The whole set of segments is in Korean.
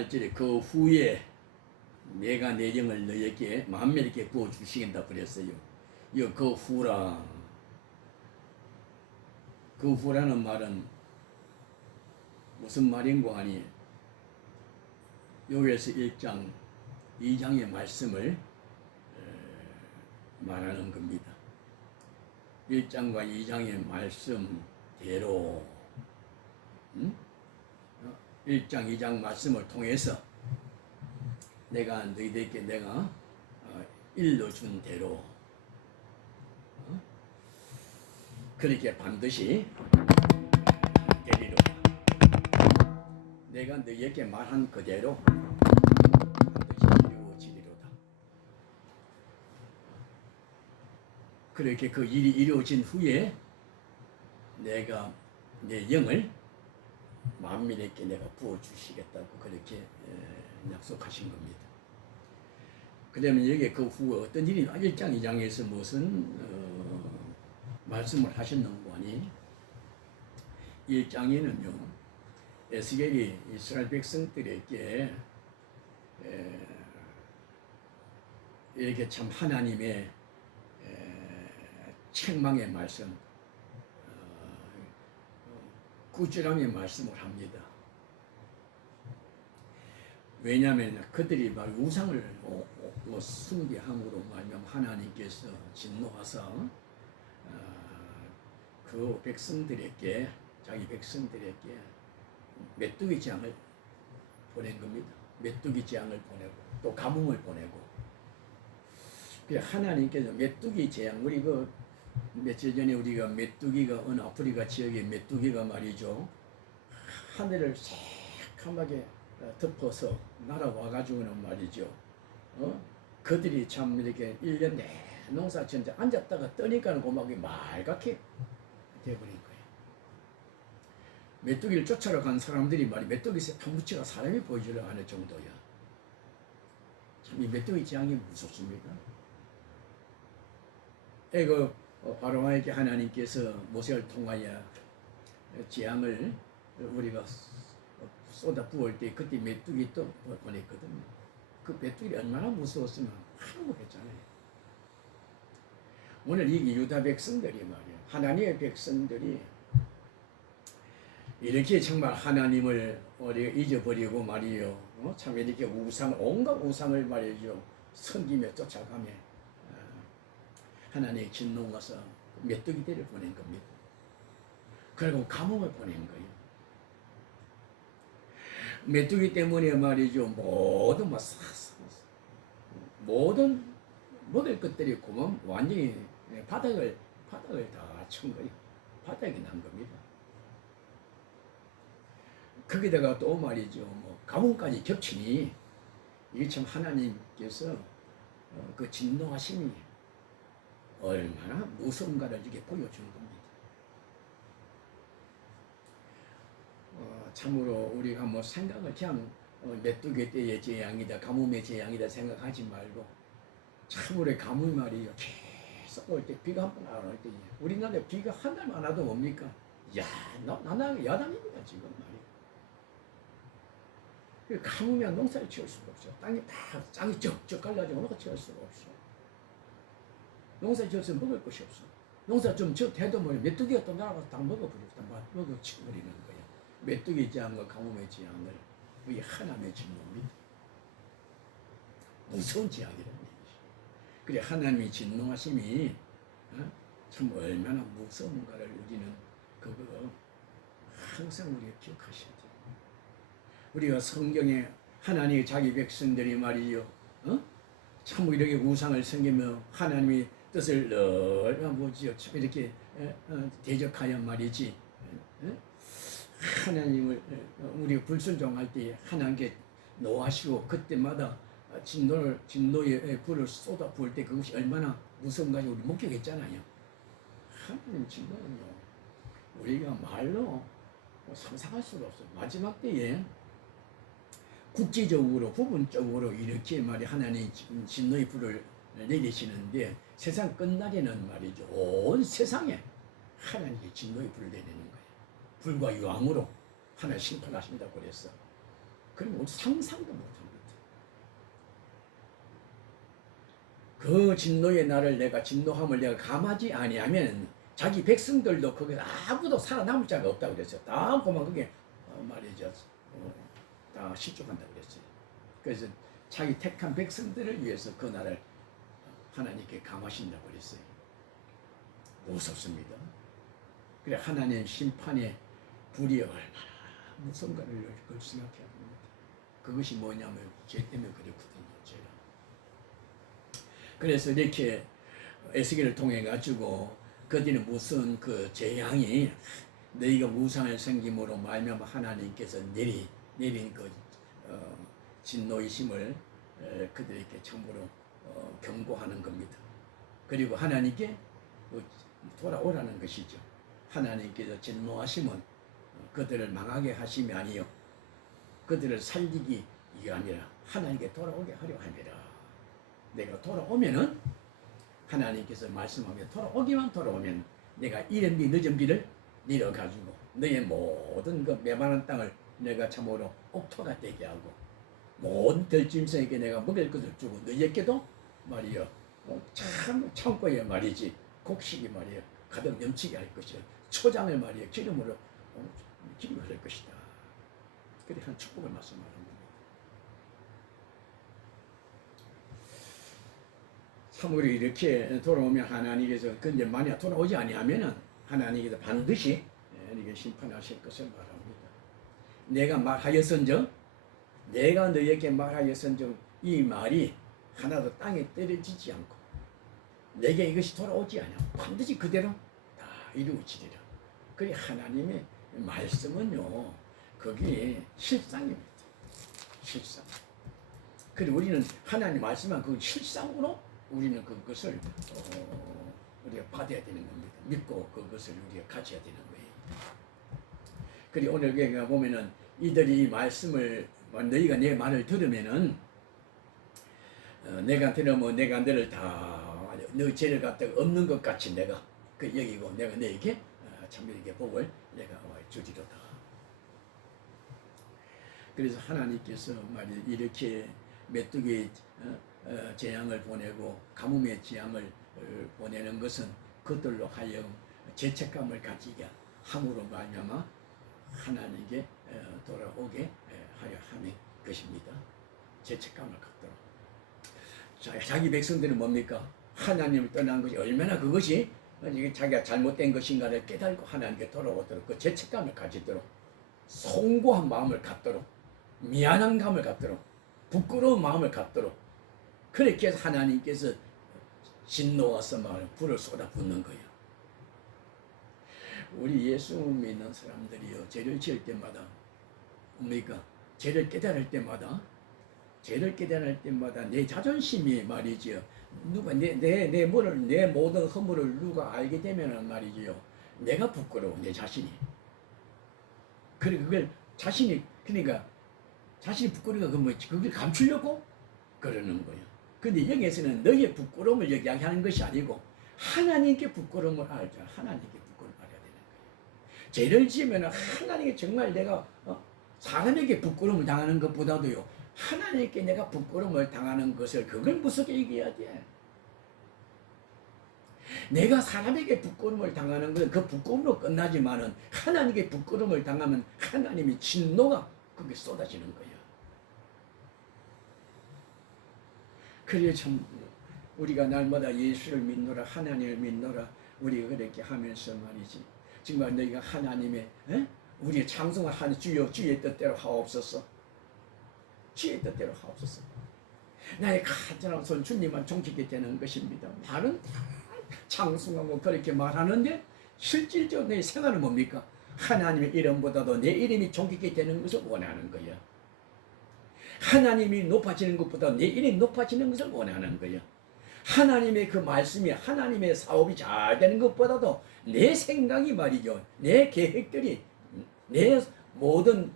8절에 그 후에 내가 내 영을 너에게 만민에게 부어주시겠다 그랬어요. 이거 그 후라. 그 후라는 말은 무슨 말인고 하니 요에서 1장 2장의 말씀을 말하는 겁니다. 1장과 2장의 말씀대로 1장 2장 말씀을 통해서 내가 너희들에게 내가 일러준 대로 그렇게 반드시 되리로다. 내가 너희에게 말한 그대로 반드시 이루어지리로다. 그렇게 그 일이 이루어진 후에 내가 내 영을 만민에게 내가 부어주시겠다고 그렇게 약속하신 겁니다. 그러면 여기 그 후에 어떤 일이 1장 2장에서 무슨 말씀을 하셨는고 하니 1장에는요 에스겔이 이스라엘 백성들에게 이렇게 참 하나님의 책망의 말씀 꾸준함의 말씀을 합니다. 왜냐하면 그들이 말 우상을 숭배함으로 말하면 하나님께서 진노하사 그 백성들에게 자기 백성들에게 메뚜기 재앙을 보낸 겁니다. 메뚜기 재앙을 보내고 또 가뭄을 보내고. 하나님께서 메뚜기 재앙 우리 그 며칠 전에 우리가 메뚜기가 어느 아프리카 지역에 메뚜기가 말이죠 하늘을 새카맣게 덮어서 날아와가지고는 말이죠 그들이 참 이렇게 1년 내 농사 전체 앉았다가 떠니까는 고막이 말갛게 되어버린 거예요. 메뚜기를 쫓아러 간 사람들이 말이 메뚜기 파묻히가 사람이 보이지를 않을 정도야. 참 이 메뚜기 재앙이 무섭습니다. 이거 바로에게 하나님께서 모세를 통하여 재앙을 우리가 쏟아 부을 때 그때 메뚜기 또 보냈거든요. 그 메뚜기 얼마나 무서웠으면 하라고 했잖아요. 오늘 이 유다 백성들이 말이에요. 하나님의 백성들이 이렇게 정말 하나님을 우리가 잊어버리고 말이에요. 참 이렇게 온갖 우상을 말이죠. 섬기며 쫓아가며 하나님의 진노가 와서 메뚜기들을 보낸 겁니다. 그리고 가뭄을 보낸 거예요. 메뚜기 때문에 말이죠. 모든 먹을 것들이 고만 완전히 바닥을 다 친 거예요. 바닥이 난 겁니다. 거기다가 또 말이죠. 가뭄까지 겹치니 이게 참 하나님께서 그 진노하심이 얼마나 무서운가를 이렇게 보여주는 겁니다. 참으로 우리가 생각을 그냥 메뚜기 때의 재앙이다, 가뭄의 재앙이다 생각하지 말고 참으로 가뭄 말이요 계속 올 때 비가 한 번 안 올 때 우리나라에 비가 한 달만 안 와도 뭡니까? 야단입니다 지금 말이에요. 가뭄이면 농사를 지을 수가 없어. 땅이 쩍쩍 갈라지고 농사 지을 수가 없어. 농사 지었으면 먹을 것이 없어. 농사 좀 지어도 메뚜기가 또 날아가서 다 먹어치워버리는 거야. 메뚜기 재앙과 가뭄의 재앙을 그게 하나님의 진노입니다. 무서운 재앙이라는 얘기죠. 그래 하나님의 진노하심이 참 얼마나 무서운가를 우리는 그거 항상 우리가 기억하셔야 돼요. 우리가 성경에 하나님의 자기 백성들이 말이죠. 참 이렇게 우상을 섬기며 하나님의 뜻을 늘 이렇게 대적하여 말이지. 하나님을 우리가 불순종할 때 하나님께 노하시고 그때마다 진노의 불을 쏟아 부을 때 그것이 얼마나 무서운가 우리 목격했잖아요. 하나님 진노는요 우리가 말로 상상할 수가 없어요. 마지막 때에 국제적으로 부분적으로 이렇게 말이 하나님 진노의 불을 내리시는데 세상 끝날에는 말이죠 온 세상에 하나님의 진노의 불을 내리는 거예요. 불과 유황으로 하나님 심판하신다고 그랬어. 그리고 상상도 못합니다. 그 진노의 날을 내가 진노함을 내가 감하지 아니하면 자기 백성들도 거기서 아무도 살아남을 자가 없다고 그랬어요. 다 그만 그게 말이죠. 다 실족한다고 그랬어요. 그래서 자기 택한 백성들을 위해서 그 날을 하나님께 감하신다고 그랬어요. 무섭습니다. 그래 하나님 심판의 불이 얼마나 무서운가를 그걸 생각해야 합니다. 그것이 뭐냐면 죄 때문에 그렇거든요. 제가. 그래서 이렇게 에스겔을 통해 가지고 그들은 무슨 그 재앙이 너희가 우상을 섬김으로 말미암아 하나님께서 내린 그 진노이심을 그들에게 참으로 경고하는 겁니다. 그리고 하나님께 돌아오라는 것이죠. 하나님께서 진노하심은 그들을 망하게 하심이 아니요 그들을 살리기 아니라 하나님께 돌아오게 하려 함이라. 내가 돌아오면은 하나님께서 말씀하며 돌아오면 내가 이른 비 늦은 비를 내려가지고 너의 모든 그 메마른 땅을 내가 참으로 옥토가 되게 하고 모든 들짐승에게 내가 먹을 것을 주고 너희에게도 말이여 참 창고에 말이지 곡식이 말이여 가득 넘치게 할 것이요 초장을 말이여 기름으로 기름을 할 것이다. 그래 한 축복을 말씀하는 겁니다. 사물이 이렇게 돌아오면 하나님께서 근데 만약 돌아오지 아니하면은 하나님께서 반드시 이게 심판하실 것을 말합니다. 내가 말하였은즉 내가 너에게 말하였은즉 이 말이 하나도 땅에 떨어지지 않고 내게 이것이 돌아오지 않아 반드시 그대로 다 이루어지리라. 그래 하나님의 말씀은요 그게 실상입니다. 실상. 그리고 우리는 하나님 말씀한 그 실상으로 우리는 그것을 우리가 받아야 되는 겁니다. 믿고 그것을 우리가 가져야 되는 거예요. 그리고 오늘 우리가 보면은 이들이 이 말씀을 너희가 내 말을 들으면은 내가 들으면 내가 너를 다 너 죄를 갖다가 없는 것 같이 내가 그 여기고 내가 너에게 참되게 복을 내가 주리로다. 그래서 하나님께서 말이 이렇게 메뚜기 재앙을 보내고 가뭄의 재앙을 보내는 것은 그들로 하여금 죄책감을 가지게 함으로 말미암아 하나님께 돌아오게 하려 함인 것입니다. 죄책감을 갖도록. 자기 백성들은 뭡니까? 하나님을 떠난 것이 얼마나 그것이 자기가 잘못된 것인가를 깨달고 하나님께 돌아오도록 그 죄책감을 가지도록 송구한 마음을 갖도록 미안한 감을 갖도록 부끄러운 마음을 갖도록 그렇게 해서 하나님께서 진노와서 말 불을 쏟아붓는 거예요. 우리 예수 믿는 사람들이요 죄를 지을 때마다 뭡니까? 죄를 깨달을 때마다 내 자존심이 말이지요. 누가 내 모든 허물을 누가 알게 되면은 말이지요. 내가 부끄러워 내 자신이. 그리고 그걸 그러니까 자신이 부끄러우니까 그걸 감추려고 그러는 거예요. 근데 여기에서는 너의 부끄러움을 이야기하는 것이 아니고 하나님께 부끄러움을 알자. 하나님께 부끄러움을 알아야 되는 거예요. 죄를 지으면 하나님께 정말 내가 사람에게 부끄러움을 당하는 것보다도요. 하나님께 내가 부끄러움을 당하는 것을 그걸 무섭게 얘기해야 돼. 내가 사람에게 부끄러움을 당하는 것은 그 부끄러움으로 끝나지만은 하나님께 부끄러움을 당하면 하나님의 진노가 그게 쏟아지는 거야. 그래 참 우리가 날마다 예수를 믿노라 하나님을 믿노라 우리가 그렇게 하면서 말이지 정말 너희가 하나님의 우리의 찬송을 하는 주의 뜻대로 하옵소서. 주의 뜻대로 하옵소서. 나의 간절한 손 주님만 종키게 되는 것입니다. 말은 다 찬송하고 그렇게 말하는데 실질적으로 내 생활은 뭡니까? 하나님의 이름보다도 내 이름이 존귀게 되는 것을 원하는 거야. 하나님이 높아지는 것보다 내 이름이 높아지는 것을 원하는 거야. 하나님의 그 말씀이 하나님의 사업이 잘 되는 것보다도 내 생각이 말이죠. 내 계획들이 내 모든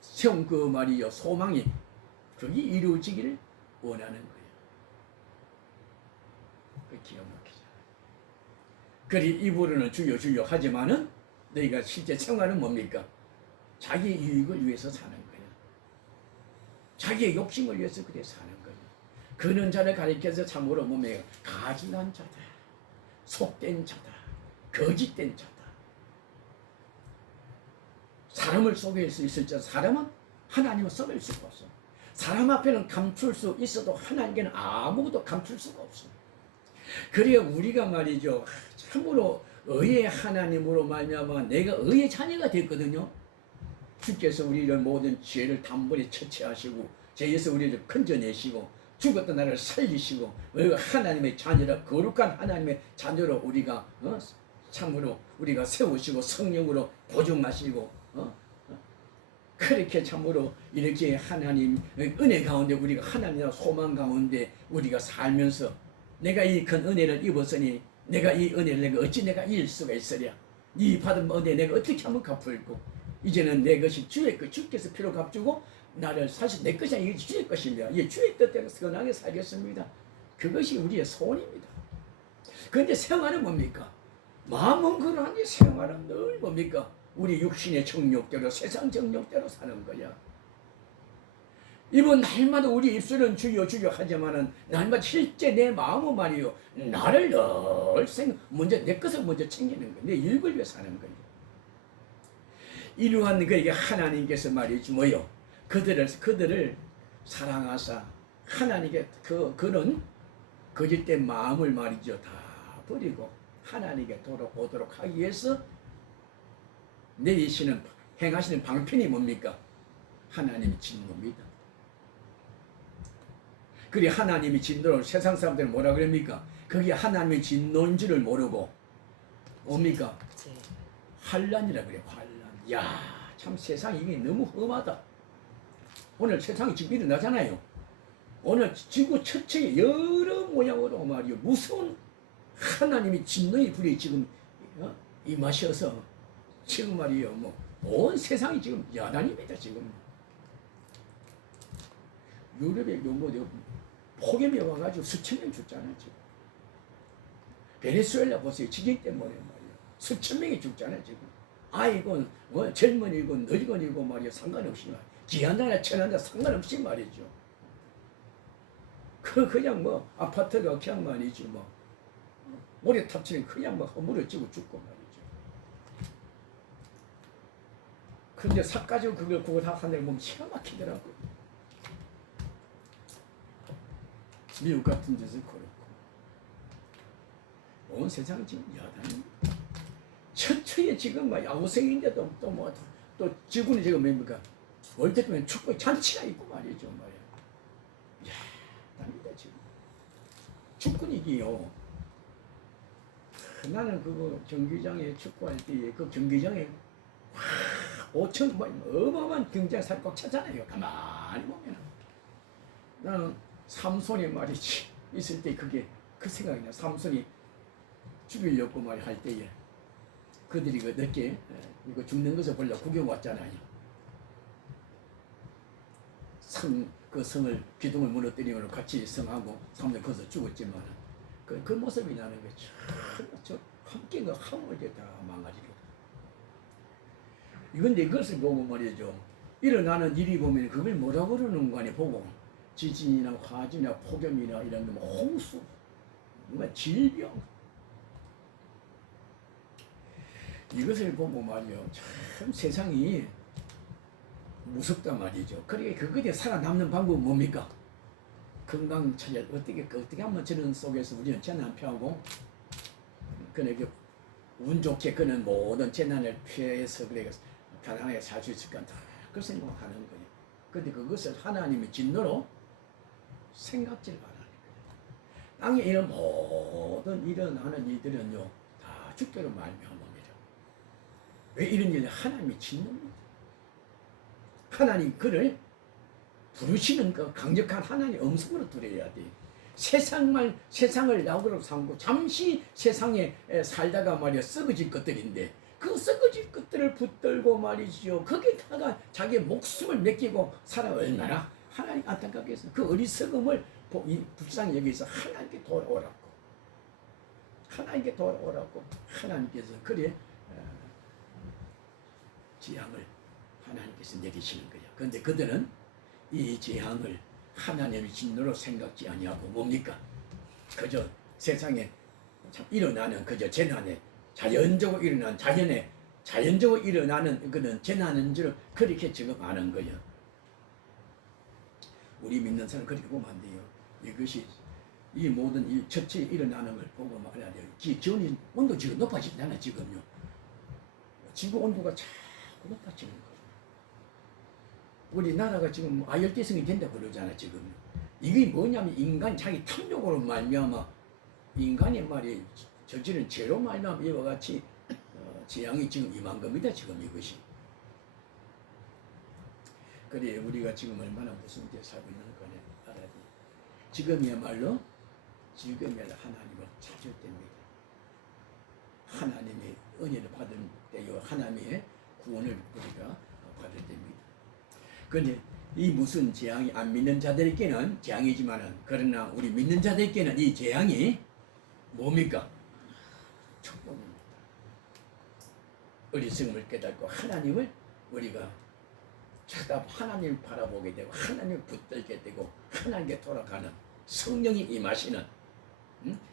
세운 그 말이요 소망이 그게 이루어지기를 원하는 거예요. 그 기억 막히잖아요. 그리 입으로는 주여 주여 하지만은 너희가 실제 생활은 뭡니까? 자기 유익을 위해서 사는 거야. 자기의 욕심을 위해서 그래 사는 거야. 그런 자를 가리켜서 참으로 몸에 가증한 자다, 속된 자다, 거짓된 자다. 사람을 속일 수 있을 자, 사람은 하나님을 속일 수가 없어. 사람 앞에는 감출 수 있어도 하나님께는 아무것도 감출 수가 없어. 그래야 우리가 말이죠, 참으로 의의 하나님으로 말미암아 내가 의의 자녀가 됐거든요. 주께서 우리를 모든 죄를 단번에 처치하시고 죄에서 우리를 건져내시고 죽었던 나를 살리시고 우리가 하나님의 자녀라, 거룩한 하나님의 자녀로 우리가 참으로 우리가 세우시고 성령으로 보증하시고 그렇게 참으로 이렇게 하나님 은혜 가운데 우리가 하나님의 소망 가운데 우리가 살면서 내가 이 큰 은혜를 입었으니 내가 이 은혜를 내가 어찌 내가 잃을 수가 있으랴. 이 받은 은혜 내가 어떻게 하면 갚을고. 이제는 내 것이 주의 것, 주께서 피로 값주고 나를 사실 내 것이 아니라 주의 것이며 이 주의 뜻대로 선하게 살겠습니다. 그것이 우리의 소원입니다. 그런데 생활은 뭡니까? 마음은 그러하니 생활은 늘 뭡니까? 우리 육신의 정욕대로 세상 정욕대로 사는 거야. 이번 날마다 우리 입술은 주여 주여 하지만은 날마다 실제 내 마음은 말이요 나를 늘 먼저 내 것을 먼저 챙기는 거야. 내 일을 위해 사는 거야. 이러한 그에게 하나님께서 말이지 뭐요? 그들을 사랑하사 하나님께 그런 거짓된 마음을 말이죠 다 버리고 하나님께 돌아오도록 하기 위해서 내리시는 행하시는 방편이 뭡니까? 하나님의 진노입니다. 그리 하나님이 진노를 세상 사람들은 뭐라 그럽니까? 그게 하나님의 진노인 줄을 모르고 뭡니까? 환란이라 그래. 환란. 야, 참 세상이 이게 너무 험하다. 오늘 세상이 지금 일어나잖아요. 오늘 지구 전체에 여러 모양으로 말이요 무서운 하나님의 진노의 불이 지금 임하셔서 지금 말이요 뭐 온 세상이 지금 야단입니다. 지금 유럽에 뭐 폭염이 와가지고 수천 명 죽잖아요. 지금 베네수엘라 보세요. 지진 때문에 말이요 수천 명이 죽잖아요. 지금 아이고 뭐 젊은이고 늙은이고 말이요 상관없이 말이요 기한다나 천한다 상관없이 말이죠. 그냥 뭐 아파트가 그냥 말이지 뭐 모래 탑치는 그냥 막 허물어지고 죽고 말이죠. 근데 삭 가지고 그걸 구걸 하는 보면 기가 막히더라고. 미국 같은 데서 그렇고 온 세상이 지금 야단입니다. 처처에 지금 막 야구생인데도 또 뭐 또 지구는 지금 뭡니까? 월드컵에 축구 잔치가 있고 말이죠, 말이야. 야, 답니다 지금. 축구니기요. 나는 그거 경기장에 축구할 때 그 경기장에 5천 뭐 어마어마한 경기장 살 꽉 찼잖아요. 가만히 보면 나는 삼손이 말이지 있을 때 그게 그 생각이 나. 삼손이 죽이려고 말이 할 때에 그들이 그 늦게 이거 죽는 것을 보려 구경 왔잖아요. 그 성을 기둥을 무너뜨리면 같이 성하고 삼손 거기서 죽었지만 그 모습이 나는 거죠. 함께 그 함을 다 망가지고. 이건데 이것을 보고 말이죠. 일어나는 일이 보면 그걸 뭐라고 그러는 거 아니 보고 지진이나 화재나 폭염이나 이런 뭐 홍수, 뭔가 질병 이것을 보고 말이요 참 세상이 무섭단 말이죠. 그러니까 그것에 살아남는 방법은 뭡니까? 건강 차려 어떻게 하면 저런 속에서 우리는 재난 피하고 그러니까 운 좋게 그는 모든 재난을 피해서 그래 편안하게 살 수 있을까 그 생각하는 거예요. 그런데 그것을 하나님의 진노로 생각지를 않아요. 땅에 이런 모든 일어나는 일들은요 다 주께로 말미암은 겁니다. 왜 이런 일이 하나님의 진노입니다. 하나님 그를 부르시는 그 강력한 하나님의 음성으로 들어야 돼. 세상을 낙으로 삼고 잠시 세상에 살다가 말이야 썩어질 것들인데 그 썩어질 것들을 붙들고 말이죠. 거기다가 자기 목숨을 맡기고 살아 얼마나 하나님 안타깝게 해서 그 어리석음을 불쌍히 여기서 하나님께 돌아오라고. 하나님께 돌아오라고 하나님께서 그래 지향을 하나님께서 내리시는 거예요. 그런데 그들은 이 재앙을 하나님의 진노로 생각지 아니하고 뭡니까? 그저 세상에 참 일어나는 그저 재난에 자연적으로 일어난 자연적으로 일어나는 그런 재난인 줄 그렇게 지금 아는 거예요. 우리 믿는 사람 그렇게 보면 안 돼요. 이것이 이 모든 이 첫째 일어나는 걸 보고 말해야 돼요. 기온이 온도 지금 높아지잖아 지금요. 지구 온도가 자꾸 높아지는 거예요. 우리나라가 지금 아열대성이 된다 그러잖아 지금. 이게 뭐냐면 인간 자기 탐욕으로 말미암아 인간의 말이 저지른 죄로 말미암아 이와 같이 재앙이 지금 임한 겁니다. 지금 이것이. 그래 우리가 지금 얼마나 무슨 데 살고 있는 거냐 알아야 돼. 지금이야말로 하나님을 찾을 때입니다. 하나님의 은혜를 받을 때요. 하나님의 구원을 우리가 받을 때입니다. 그런데 이 무슨 재앙이 안 믿는 자들에게는 재앙이지만은 그러나 우리 믿는 자들에게는 이 재앙이 뭡니까? 축복입니다. 어리석음을 깨닫고 하나님을 우리가 하나님을 바라보게 되고 하나님을 붙들게 되고 하나님께 돌아가는 성령이 임하시는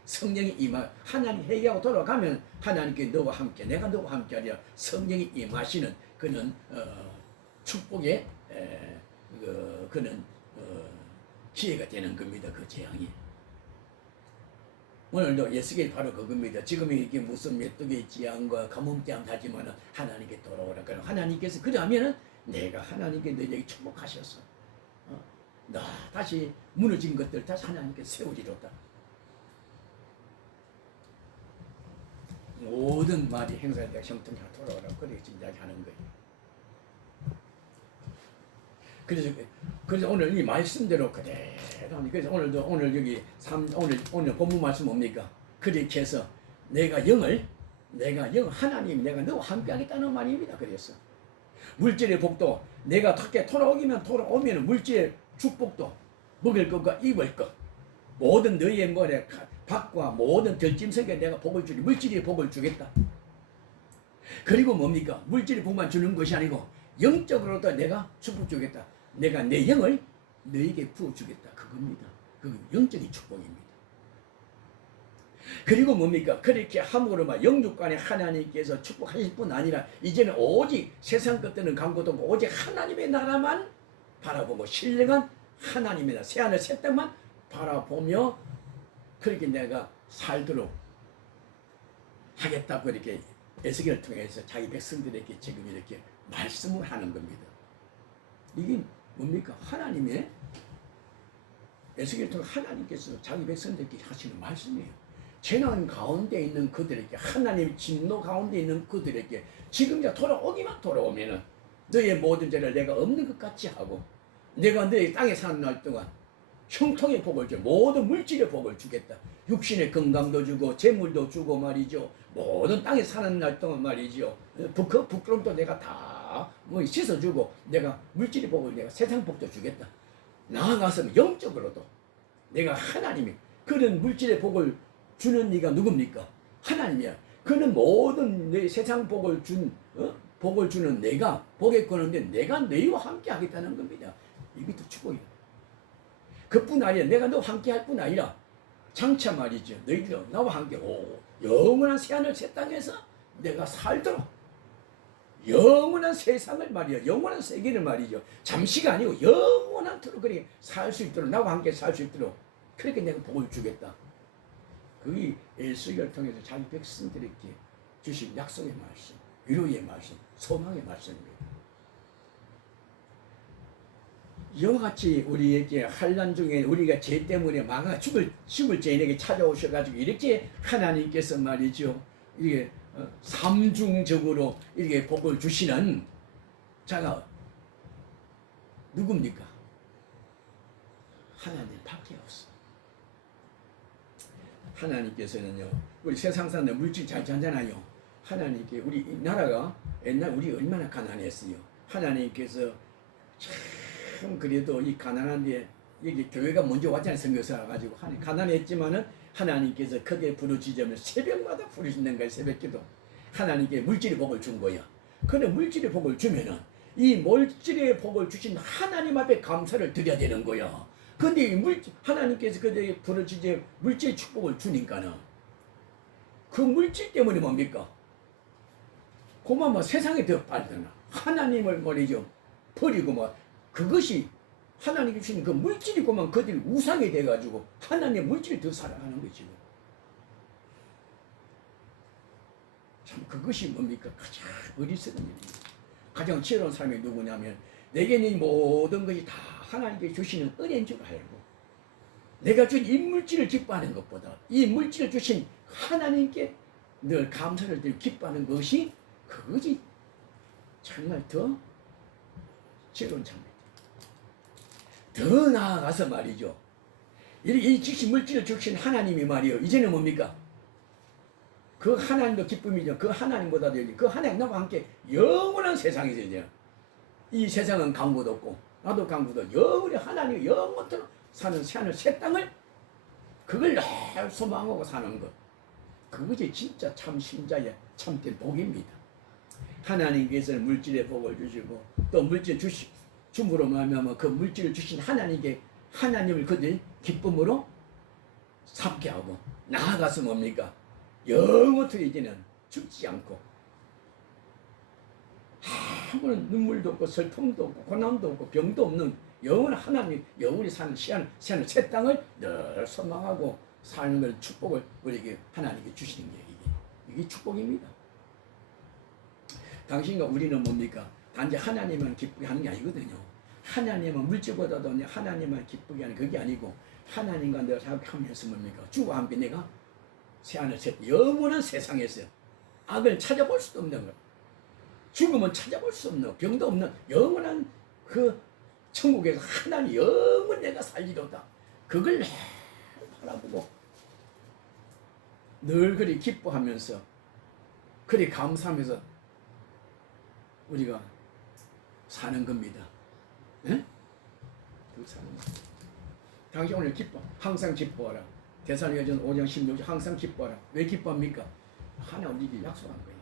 성령이 하나님 회개하고 돌아가면 하나님께 너와 함께 내가 너와 함께 하리라 성령이 임하시는 그는 축복의 그는 기회가 되는 겁니다. 그 재앙이. 오늘도 예수께 바로 그겁니다. 지금 이게 무슨 메뚜기 재앙과 가뭄재앙 하지만은 하나님께 돌아오라. 그럼 하나님께서 그러면은 내가 하나님께 너에게 축복하셨어. 나 다시 무너진 것들 다시 하나님께 세우리로다. 모든 말이 행사되어 형통하게 돌아오라. 그렇게 이야기하는 거예요. 그래서 오늘 이 말씀대로 그대로 그래서 오늘 여기 오늘 본문 말씀 뭡니까? 그렇게 해서 내가 영 하나님 내가 너와 함께 하겠다는 말입니다. 그래서 물질의 복도 내가 밖에 돌아오면 물질의 축복도 먹을 것과 입을 것 모든 너희의 밭과 모든 들짐승에 내가 복을 주리 물질의 복을 주겠다. 그리고 뭡니까? 물질의 복만 주는 것이 아니고 영적으로도 내가 축복 주겠다. 내가 내 영을 너에게 부어주겠다. 그겁니다. 그 영적인 축복입니다. 그리고 뭡니까? 그렇게 함으로만 영육간에 하나님께서 축복하실 뿐 아니라 이제는 오직 세상 것들은 광고도 없고 오직 하나님의 나라만 바라보고 신령한 하나님의 나라 새하늘 새 땅만 바라보며 그렇게 내가 살도록 하겠다고 이렇게 에스겔을 통해서 자기 백성들에게 지금 이렇게 말씀을 하는 겁니다. 이게 뭡니까? 하나님의 에스겔을 통해 하나님께서 자기 백성들에게 하시는 말씀이에요. 재난 가운데 있는 그들에게 하나님 진노 가운데 있는 그들에게 지금 돌아오기만 돌아오면은 너의 모든 죄를 내가 없는 것 같이 하고 내가 너의 땅에 사는 날 동안 형통의 복을 줘 모든 물질의 복을 주겠다. 육신의 건강도 주고 재물도 주고 말이죠. 모든 땅에 사는 날 동안 말이죠. 부끄럼도 내가 다 씻어주고 내가 물질의 복을 내가 세상 복도 주겠다. 나아가서 영적으로도 내가 하나님이 그런 물질의 복을 주는 이가 누굽니까? 하나님이야. 그는 모든 내 세상 복을 주는 내가 복에 거는데 내가 너희와 함께 하겠다는 겁니다. 이것도 축복이야. 그뿐 아니라 내가 너와 함께 할 뿐 아니라 장차 말이죠. 너희들 나와 함께 영원한 새하늘 새 땅에서 내가 살도록 영원한 세상을 말이야. 영원한 세계를 말이죠. 잠시가 아니고 영원한토록 그렇게 살 수 있도록 나와 함께 살 수 있도록 그렇게 내가 복을 주겠다. 그게 에스겔을 통해서 자기 백성들에게 주신 약속의 말씀, 위로의 말씀, 소망의 말씀입니다. 이와 같이 우리에게 환난 중에 우리가 죄 때문에 망하 죽을 죄인에게 찾아오셔가지고 이렇게 하나님께서 말이죠. 이게 삼중적으로 이렇게 복을 주시는 자가 누굽니까? 하나님밖에 없어. 하나님께서는요, 우리 세상 사람들 물질 잘 찾잖아요. 하나님께 우리 나라가 옛날 우리 얼마나 가난했어요. 하나님께서 참 그래도 이 가난한데 여기 교회가 먼저 왔잖아요. 선교사 가지고 가난했지만은 하나님께서 크게 부르짖으면 새벽마다 부르시는 거예요. 새벽기도 하나님께 물질의 복을 준 거야. 그런데 물질의 복을 주면은 이 물질의 복을 주신 하나님 앞에 감사를 드려야 되는 거야. 근데 이 하나님께서 그들에게 부르짖어 물질의 축복을 주니까는 그 물질 때문에 뭡니까? 그만 뭐 세상에 더 빠르잖아. 하나님을 말이죠 버리고 뭐 그것이 하나님이 주신 그 물질이 그만 그들이 우상이 돼가지고 하나님의 물질을 더 사랑하는 거지. 참 그것이 뭡니까? 가장 어리석은 일입니다. 가장 지혜로운 사람이 누구냐면 내게는 이 모든 것이 다 하나님께 주시는 은혜인 줄 알고 내가 준 이 물질을 기뻐하는 것보다 이 물질을 주신 하나님께 늘 감사를 드리고 기뻐하는 것이 그것이 정말 더 지혜로운 참입니다. 더 나아가서 말이죠. 이 주신 물질을 주신 하나님이 말이요. 이제는 뭡니까? 그 하나님도 기쁨이죠. 그 하나님보다도 그 하나님 나와 함께 영원한 세상이죠. 이제 이 세상은 강구도 없고 나도 강구도 영원히 하나님 영원토록 사는 새하늘 새 땅을 그걸 늘 소망하고 사는 것. 그것이 진짜 참 신자의 참된 복입니다. 하나님께서는 물질의 복을 주시고 또 물질 줌으로 말하면 그 물질을 주신 하나님께 하나님을 그들 기쁨으로 삼게 하고 나아가서 뭡니까? 영원토록 이제는 죽지 않고 아무런 눈물도 없고 슬픔도 없고 고난도 없고 병도 없는 영원한 하나님 영원히 사는 새하늘 새 땅을 늘 소망하고 사는 걸 축복을 우리에게 하나님께 주시는 게 이게 축복입니다. 당신과 우리는 뭡니까? 단지 하나님만 기쁘게 하는 게 아니거든요. 하나님은 물질보다도 하나님만 기쁘게 하는 그게 아니고 하나님과 내가 생각하면서 뭡니까? 주와 함께 내가 새하늘 새 영원한 세상에서 악을 찾아볼 수도 없는 것, 죽음은 찾아볼 수 없는 병도 없는 영원한 그 천국에서 하나님 영원 내가 살리로다. 그걸 바라보고 늘 그리 기뻐하면서 그리 감사하면서 우리가 사는 겁니다. 예? 그 사는 거. 당신 오늘 기뻐. 항상 기뻐하라. 데살로니가전 5장 16절 항상 기뻐하라. 왜 기뻐합니까? 하나 우리에게 약속한 거예요.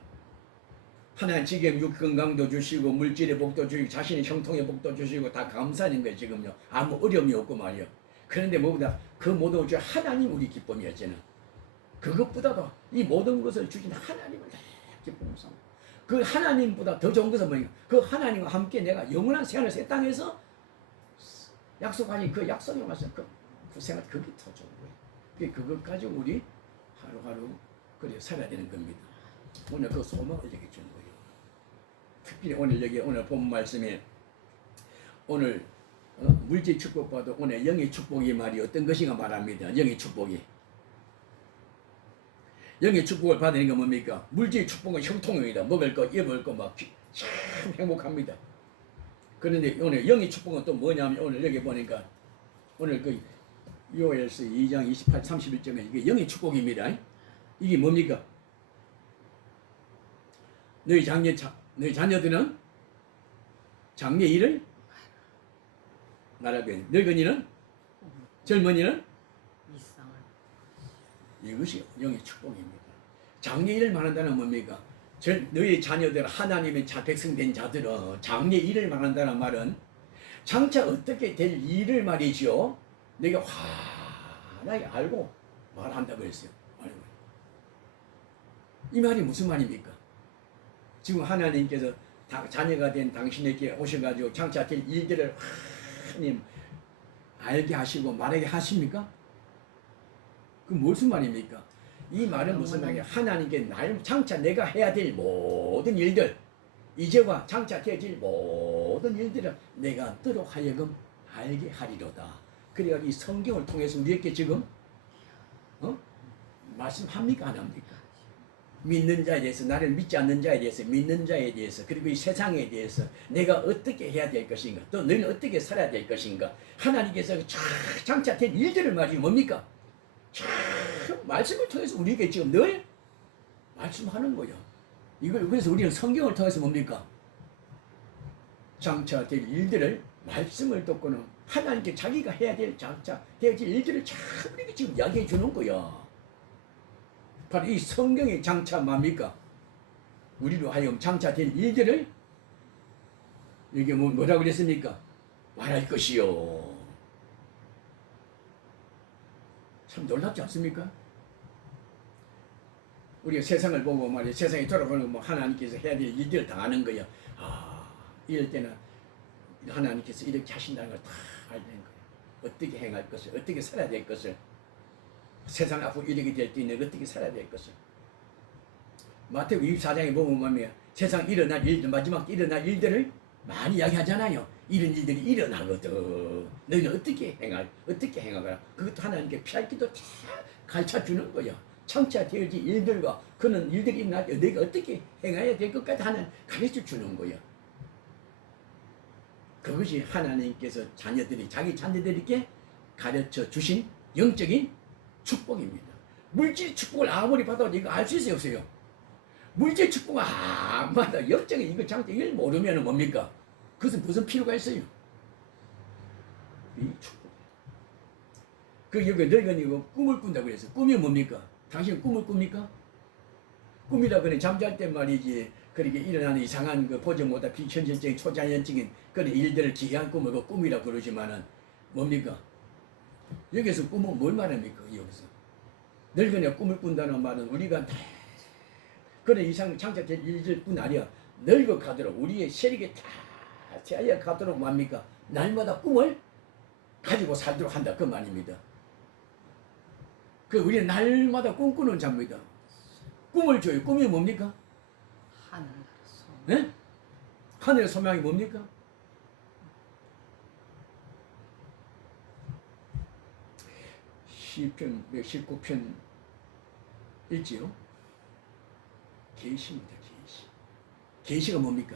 하나님 지금 육 건강도 주시고 물질의 복도 주시고 자신의 형통의 복도 주시고 다 감사하는 거예요. 지금요. 아무 어려움이 없고 말이요. 그런데 뭐보다 그 모든 것을 하나님 우리 기쁨이었잖아. 그것보다도 이 모든 것을 주신 하나님을 기쁨으로 삼고 그 하나님보다 더 좋은 것은 뭐예요? 그 하나님과 함께 내가 영원한 새하늘 새 땅에서 약속하니 그 약속에 와서 그 생각 그게 더 좋은 거예요. 그것 가지고 우리 하루하루 그래 살아야 되는 겁니다. 오늘 그 소망을 여기 주는 거예요. 특별히 오늘 여기 오늘 본 말씀에 오늘 물질 축복과도 오늘 영의 축복이 말이 어떤 것인가 말합니다. 영의 축복이. 영의 축복을 받는 건 뭡니까? 물질의 축복은 형통입니다. 먹을 거, 입을 거 막 참 행복합니다. 그런데 오늘 영의 축복은 또 뭐냐면 오늘 여기 보니까 오늘 그 요엘서 2장 28, 31절에 이게 영의 축복입니다. 이게 뭡니까? 너희 자녀들은 장래 일을 말하게 늙은이는 젊은이는 이것이 영의 축복입니다. 장래 일을 말한다는 뭡니까? 너희 자녀들 하나님의 백성된 자들은 장래 일을 말한다는 말은 장차 어떻게 될 일을 말이죠. 내가 환하게 알고 말한다고 했어요. 이 말이 무슨 말입니까? 지금 하나님께서 자녀가 된 당신에게 오셔가지고 장차 될 일들을 하나님 알게 하시고 말하게 하십니까? 그 무슨 말입니까? 이 말은 무슨 말이에요? 하나님께 장차 내가 해야 될 모든 일들, 이제와 장차 되어질 모든 일들을 내가 너로 하여금 알게 하리로다. 그래야 이 성경을 통해서 우리에게 지금 말씀합니까? 안 합니까? 믿는 자에 대해서, 나를 믿지 않는 자에 대해서, 믿는 자에 대해서, 그리고 이 세상에 대해서 내가 어떻게 해야 될 것인가, 또 너희는 어떻게 살아야 될 것인가, 하나님께서 장차 될 일들을 말이 뭡니까? 말씀을 통해서 우리에게 지금 늘 말씀하는 거예요. 이걸 그래서 우리는 성경을 통해서 뭡니까? 장차 될 일들을 말씀을 듣고는 하나님께 자기가 해야 될 장차 되어질 일들을 참 우리에게 지금 이야기해 주는 거야. 바로 이 성경의 장차 뭡니까? 우리로 하여금 장차 될 일들을 이게 뭐라고 그랬습니까? 말할 것이요. 참 놀랍지 않습니까? 우리가 세상을 보고 말이야, 세상이 돌아가는 뭐 하나님께서 해야 될 일들을 다 아는 거야. 아, 이럴 때는 하나님께서 이렇게 하신다는 걸 다 알는 거야. 어떻게 행할 것을, 어떻게 살아야 될 것을, 세상 앞으로 이렇게 될 때는 어떻게 살아야 될 것을. 마태복음 24장에 보면 말이야, 세상 일어날 일들, 마지막 일어날 일들을 많이 이야기하잖아요. 이런 일들이 일어나거든. 너희는 어떻게 행하거라. 그것도 하나님께 피할 길도 다 가르쳐 주는 거야. 창차 되어질 일들과 그런 일들이 일어날 때 너희가 어떻게 행해야 될 것까지 하나님 가르쳐 주는 거야. 그것이 하나님께서 자기 자녀들에게 가르쳐 주신 영적인 축복입니다. 물질 축복을 아무리 받아도 이거 알 수 있어요, 없어요? 물질 축복은 아마도 영적인 이거 장점 이걸 모르면 뭡니까? 그것은 무슨 필요가 있어요? 이 축복. 그 여기 너희는 이거 꿈을 꾼다고 그랬어. 꿈이 뭡니까? 당신 꿈을 꿉니까? 꿈이라 그래 잠잘 때 말이지. 그렇게 일어나는 이상한 그 보지 못한 비현실적인 초자연적인 그런 일들을 기이한 꿈을 그 꿈이라 그러지만은 뭡니까? 여기서 꿈은 뭘 말합니까? 여기서 늙은이 꿈을 꾼다는 말은 우리가 다 그런 이상 창작될 일들뿐 아니야. 늙어 가도록 우리의 세력이 다 되어 가도록 뭡니까? 날마다 꿈을 가지고 살도록 한다 그 말입니다. 그 우리는 날마다 꿈꾸는 자입니다. 꿈을 줘요. 꿈이 뭡니까? 하늘 소망. 네? 하늘의 소망이 뭡니까? 시편 119편 읽지요? 계시입니다. 계시가 뭡니까?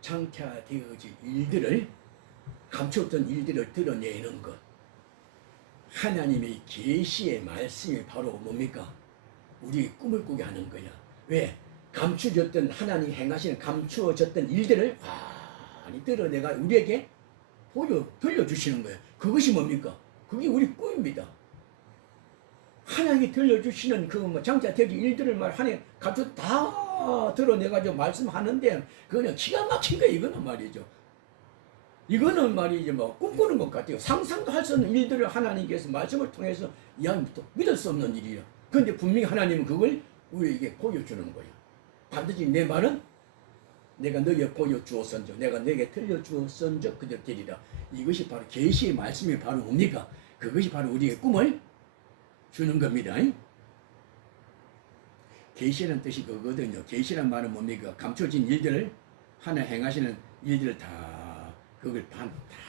장차되어질 일들을 감췄던 일들을 드러내는 것. 하나님의 계시의 말씀이 바로 뭡니까? 우리의 꿈을 꾸게 하는 거야. 왜? 감추어졌던 하나님 행하시는 감추어졌던 일들을 많이 드러내가 우리에게 들려주시는 거예요. 그것이 뭡니까? 그게 우리 꿈입니다. 하나님이 들려주시는 그 장차되어질 일들을 하나님 감추어 다 드러내가지고 말씀하는데 그냥 기가 막힌 거예요. 이거는 말이죠. 이거는 말이죠. 뭐 꿈꾸는 것 같아요. 상상도 할 수 없는 일들을 하나님께서 말씀을 통해서 믿을 수 없는 일이야. 그런데 분명히 하나님은 그걸 우리에게 보여주는 거예요. 반드시 내 말은 내가 너에게 보여주었은즉 내가 너에게 들려주었은즉 그대로 되리라. 이것이 바로 계시의 말씀이 바로 뭡니까? 그것이 바로 우리의 꿈을 주는 겁니다. 계시라는 뜻이 그거거든요. 계시란 말은 뭡니까? 감춰진 일들을 하나 행하시는 일들을 다 그걸 다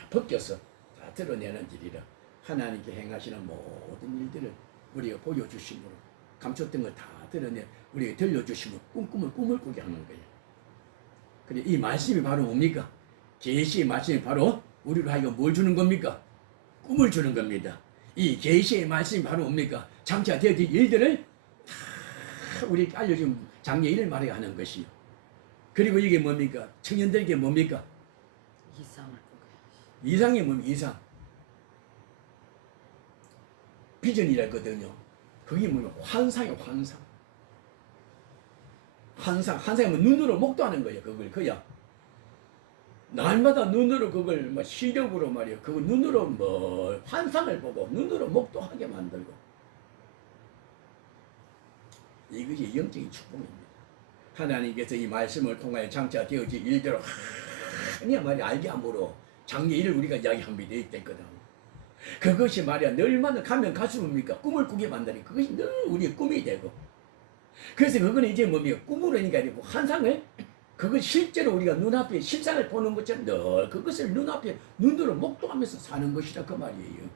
벗겨서 다 드러내는 일이라. 하나님께 행하시는 모든 일들을 우리가 보여주심으로 감췄던 걸 다 드러내 우리에게 들려주심으로 꿈을 꾸게 하는 거예요. 그래 이 말씀이 바로 뭡니까? 계시의 말씀이 바로 우리로 하여금 뭘 주는 겁니까? 꿈을 주는 겁니다. 이 계시의 말씀이 바로 뭡니까? 장차 되어질 일들을 다 우리에게 알려준 장래일을 말해야 하는 것이요. 그리고 이게 뭡니까? 청년들에게 뭡니까? 이상을 보게. 이상이 뭡니까? 이상. 비전이라거든요. 그게 뭐냐? 환상이에요, 환상. 환상이 뭐 눈으로 목도하는 거예요. 그걸 그야. 날마다 눈으로 그걸 뭐 시력으로 말이에요. 그걸 눈으로 뭐 환상을 보고 눈으로 목도하게 만들고. 이것이 영적인 축복입니다. 하나님께서 이 말씀을 통하여 장차 되어질 일대로 하냐 말이 알게 함으로 장래일을 우리가 이야기합니다. 이때거든. 그것이 말이야 늘마다 가면 갈수록입니까? 꿈을 꾸게 만드니 그것이 늘 우리의 꿈이 되고. 그래서 그거는 이제 뭡니까? 꿈으로니까 아니고 환상을 그걸 실제로 우리가 눈앞에 실상을 보는 것처럼 늘 그것을 눈앞에 눈으로 목도하면서 사는 것이라 그 말이에요.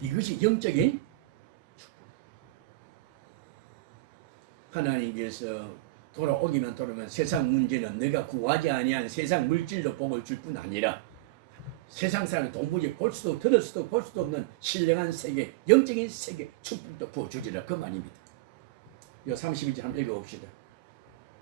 이것이 영적인 하나님께서 돌아오기만 돌아오면 세상 문제는 내가 구하지 아니한 세상 물질로 복을 줄 뿐 아니라 세상 사람이 동무지 볼 수도 들을 수도 볼 수도 없는 신령한 세계 영적인 세계 축복도 부어주리라 그 말입니다. 요 32절 한번 읽어봅시다.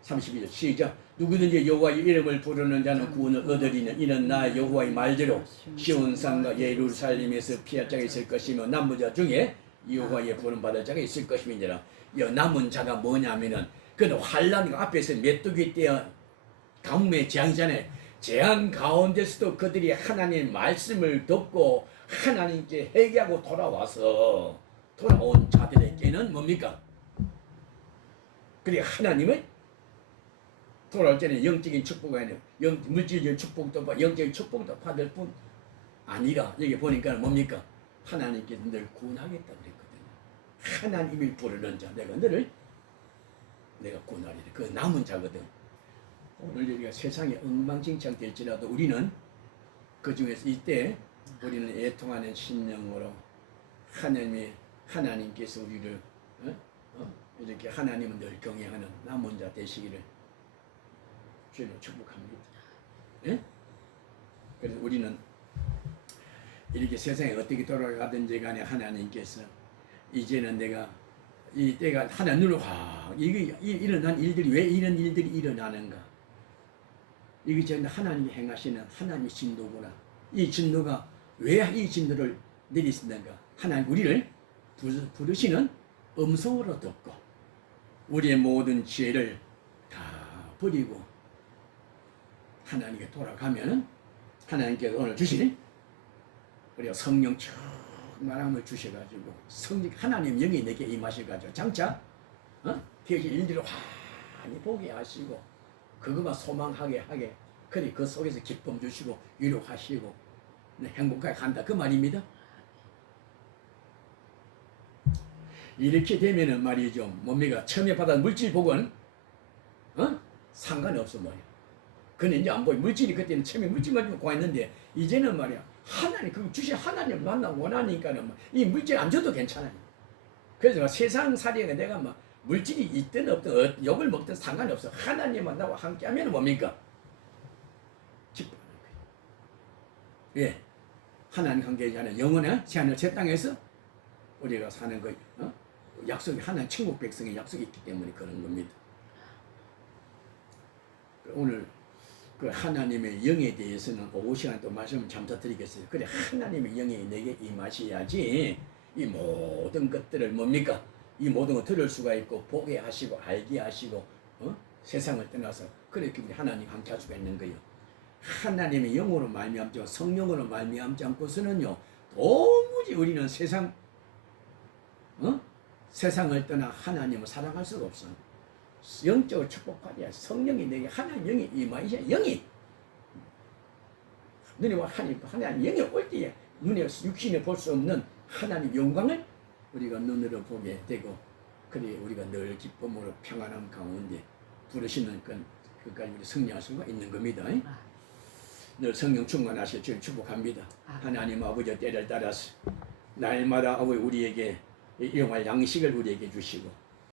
32절 시작. 누구든지 여호와의 이름을 부르는 자는 구원을 얻으리는 이는 나 여호와의 말대로 시온산과 예루살렘에서 피할 자가 있을 것이며 남은 자 중에 여호와의 부름 받을 자가 있을 것임이니라. 이 남은 자가 뭐냐면은 그는 환란 앞에서 메뚜기 떼어 가뭄의 재앙이잖아요. 재앙 가운데서도 그들이 하나님 말씀을 듣고 하나님께 회개하고 돌아온 자들에게는 뭡니까? 그래 하나님의 돌아올 때는 영적인 축복이 아니라 물질적인 축복도 영적인 축복도 받을 뿐 아니라 여기 보니까 뭡니까? 하나님께서 늘 구원하겠다 그랬거든요. 하나님이 부르는 자 내가 구원하리라. 그 남은 자거든. 오늘 우리가 세상에 엉망진창 될지라도 우리는 그 중에서 이때 우리는 애통하는 심령으로 하나님께서 우리를 이렇게 하나님은 늘 경외하는 남은 자 되시기를 주님을 축복합니다. 예? 그래서 우리는 이렇게 세상에 어떻게 돌아가든지 간에 하나님께서 이제는 내가 이 때가 하나님으로 이게 일어난 일들이 왜 이런 일들이 일어나는가? 이게 전부 하나님이 행하시는 하나님의 진도구나. 이 진도가 왜 이 진도를 내리시는가? 하나님 우리를 부르시는 음성으로 듣고 우리의 모든 죄를 다 버리고 하나님께 돌아가면은 하나님께서 오늘 주신 우리가 성령 충만함을 주셔가지고 하나님 영이 내게 임하셔가지고 장차 되실 일들을 환히 보게 하시고 그것만 소망하게 하게 그래 그 속에서 기쁨 주시고 위로하시고 행복하게 간다 그 말입니다. 이렇게 되면은 말이죠 뭡니까 처음에 받은 물질 복은 상관없어 말이야. 그는 이제 안 보여. 물질이 그때는 처음에 물질만 주고 구했는데 이제는 말이야 하나님 그 주신 하나님 만나 원하니까는 이 물질 안 줘도 괜찮아요. 그래서 세상 살이가 내가 막 물질이 있든 없든 욕을 먹든 상관없어. 하나님만 나와 함께하면 뭡니까? 기뻐하는 거예요. 예, 하나님 관계자는 영원한 새하늘 새 땅에서 우리가 사는 거 약속이 하나님 천국 백성의 약속이 있기 때문에 그런 겁니다. 오늘 그 하나님의 영에 대해서는 오후 시간 또 말씀을 잠자드리겠어요. 그래 하나님의 영이 내게 임하셔야지 이 모든 것들을 뭡니까? 이 모든 걸 들을 수가 있고 보게 하시고 알게 하시고 세상을 떠나서 그렇게 우리 하나님 함께 할 수가 있는 거예요. 하나님의 영으로 말미암지 성령으로 말미암지 않고서는요 도무지 우리는 세상을 떠나 하나님을 사랑할 수가 없어. 영적으로 축복받아야 성령이 내게 하나님 영이 임하셔야 영이 눈에 하나님 영이 올 때에 눈에 육신에 볼 수 없는 하나님 영광을 우리가 눈으로 보게 되고 그래 우리가 늘 기쁨으로 평안함 가운데 부르시는 그까지 우리 승리할 수가 있는 겁니다. 늘 성령 충만하실 줄 축복합니다. 하나님 아버지 때를 따라서 날마다 아버지 우리에게 일용할 양식을 우리에게 주시고